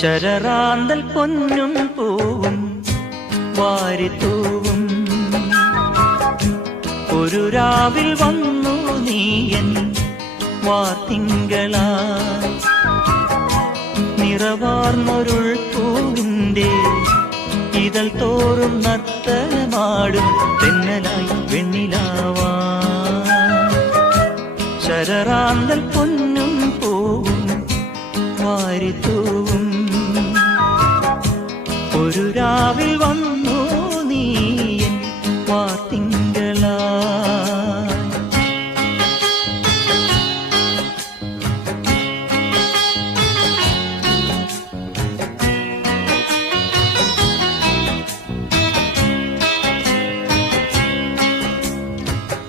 ശരറാന്തൽ പൊന്നും പൂവും വാരിത്തൂവും ഒരു രാവിൽ വന്നു നീയൻ വാർത്തിങ്കളായി നിറവാർന്നൊരുൾ പൂവിൻ്റെ ഇതൾ തോറും നർത്തനമാടും തെന്നലായി വെണ്ണിലാവാ ശരറാന്തൽ